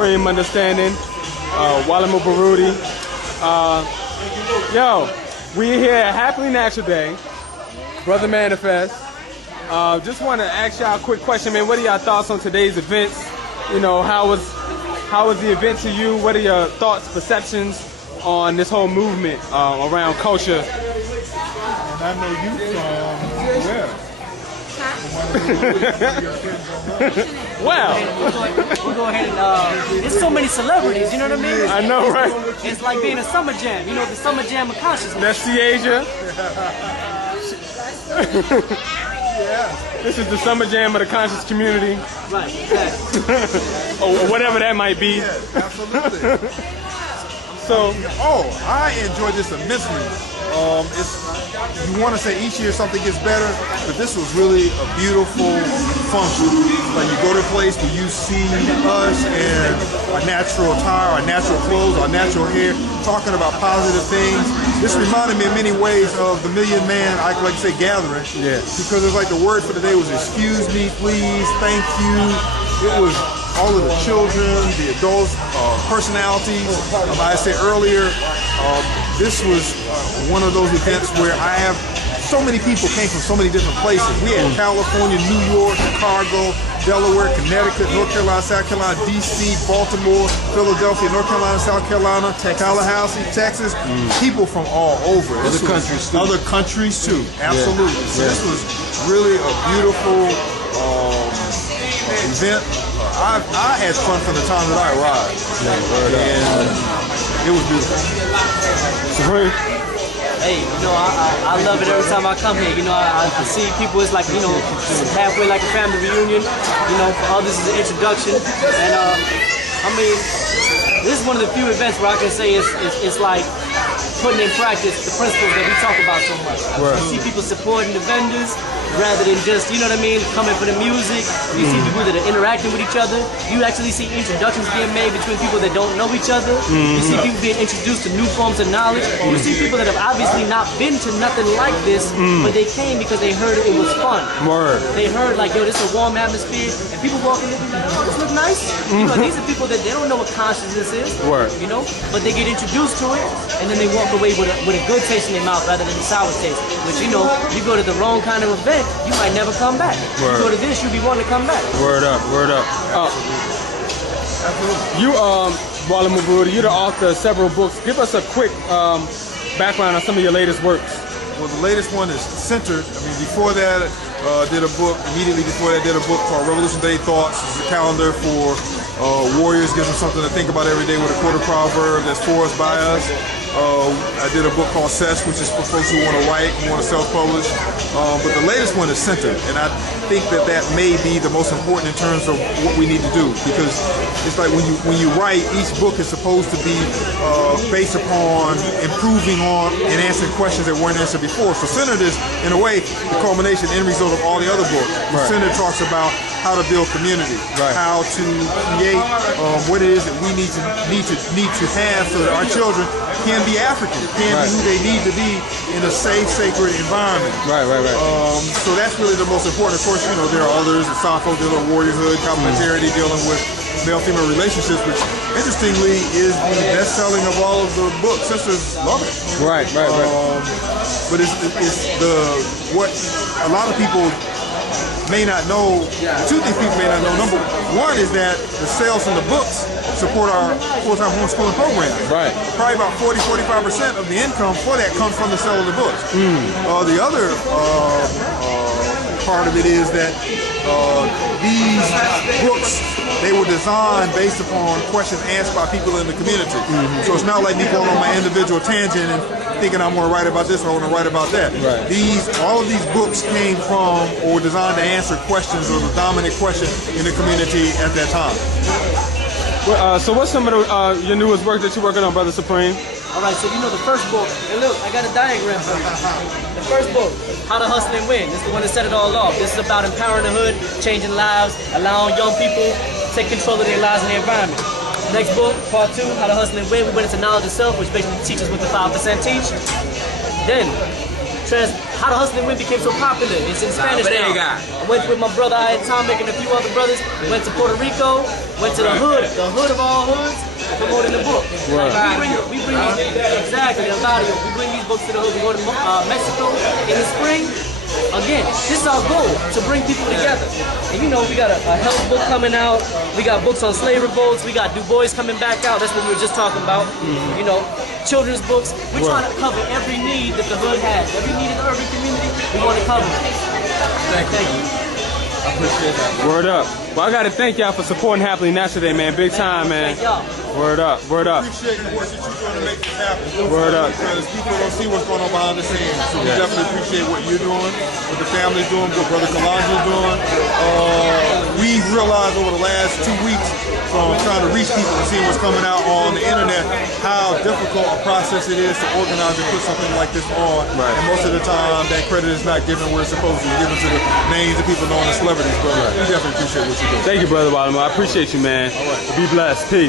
Supreme Understanding, Mwalimu Baruti. Yo, we here at Happily Natural Day, Brother Manifest. Just want to ask y'all a quick question, man. What are y'all thoughts on today's events? You know, how was the event to you? What are your thoughts, perceptions on this whole movement around culture? And I know you from where? Wow. We'll go ahead and, there's so many celebrities, you know what I mean? I know, right? It's like being a summer jam, you know, the summer jam of consciousness. That's Asia. Yeah. This is the summer jam of the conscious community. Right, exactly. Or whatever that might be. Yeah, absolutely. So, I enjoyed this immensely. You want to say each year something gets better, but this was really a beautiful function. Like you go to a place where you see us in our natural attire, our natural clothes, our natural hair, talking about positive things. This reminded me in many ways of the Million Man, I like to say, gathering. Yeah. Because it's like the word for the day was excuse me, please, thank you. It was all of the children, the adults, personalities. I said earlier, this was one of those events where I have so many people came from so many different places. We had California, New York, Chicago, Delaware, Connecticut, North Carolina, South Carolina, D.C., Baltimore, Philadelphia, North Carolina, South Carolina, Tallahassee, Texas. People from all over. Other countries too. Other countries too, absolutely. Yeah. So this was really a beautiful event. I had fun from the time that I arrived, and it was beautiful. Supreme. Hey, you know, I love it every time I come here. You know, I see people, it's like, you know, halfway like a family reunion. You know, for others it's an introduction. And, I mean, this is one of the few events where I can say it's like putting in practice the principles that we talk about so much. Right. You see people supporting the vendors rather than just, you know what I mean, coming for the music. You see people that are interacting with each other. You actually see introductions being made between people that don't know each other. You see people being introduced to new forms of knowledge. You see people that have obviously not been to nothing like this, but they came because they heard it was fun. Word. They heard like, yo, this is a warm atmosphere, and people walking in like, oh, this look nice. You know, these are people that they don't know what consciousness is. Word. You know, but they get introduced to it, and then they walk away with a good taste in their mouth rather than a sour taste. Which, you know, you go to the wrong kind of event, you might never come back. Word. You go to this, you'll be wanting to come back. Word up, word up. You, Mwalimu Baruti, you're the author of several books. Give us a quick background on some of your latest works. Well, the latest one is centered. I mean, before that, did a book. Immediately before that, did a book called Revolution Day Thoughts. It's a calendar for warriors, gives them something to think about every day with a quarter proverb that's for us, by us. I did a book called Sesh, which is for folks who want to write, who want to self-publish. But the latest one is centered, and I think that may be the most important in terms of what we need to do, because it's like when you write, each book is supposed to be based upon improving on and answering questions that weren't answered before. So centered is, in a way, the culmination, end result of all the other books. Right. Centered talks about how to build community, right, how to create what it is that we need to have so that our children can be African, can be who they need to be in a safe, sacred environment. Right. So that's really the most important. Of course, you know, there are others, the Sappho dealing with warriorhood, complementarity dealing with male-female relationships, which interestingly is the best-selling of all of the books. Sisters love it. Right. But it's what a lot of people may not know. Two things people may not know. Number one is that the sales from the books support our full-time homeschooling program. Right. Probably about 40-45% of the income for that comes from the sale of the books. The other part of it is that these books, they were designed based upon questions asked by people in the community. So it's not like me going on my individual tangent and thinking I'm going to write about this or I want to write about that. Right. All of these books came from or were designed to answer questions or the dominant question in the community at that time. Well, so what's some of your newest work that you're working on, Brother Supreme? All right, so you know the first book, and look, I got a diagram for you. The first book, How to Hustle and Win. This is the one that set it all off. This is about empowering the hood, changing lives, allowing young people to take control of their lives and their environment. Next book, part 2, How to Hustle and Win. We went into knowledge itself, which basically teaches what the 5% teach. Then, How the Hustling Win became so popular. It's in Spanish now. I went with my brother Atomic and a few other brothers. Went to Puerto Rico. Went to the hood of all hoods, promoting the book. Like, we bring these, exactly, El Barrio. We bring these books to the hood. We go to Mexico in the spring. Again, this is our goal, to bring people together. And you know, we got a health book coming out. We got books on slave revolts. We got Du Bois coming back out. That's what we were just talking about. You know, children's books. We're trying to cover every need that the hood has. Every need in the urban community, we want to cover. Thank you. I appreciate that. Word up. Well, I got to thank y'all for supporting Happily Natural Day, man. Big time, man. Thank y'all. Word up. Word up. Appreciate the work that you're doing to make this happen. Word up. Because people don't see what's going on behind the scenes. So we definitely appreciate what you're doing, what the family's doing, what Brother Kalanji's doing. We've realized over the last 2 weeks from trying to reach people and seeing what's coming out on the internet how difficult a process it is to organize and put something like this on. Right. And most of the time that credit is not given where it's supposed to be given to the names of people known as celebrities. But we definitely appreciate what you're doing. Thank you, Brother Mwalimu. I appreciate you, man. All right. Be blessed. Peace.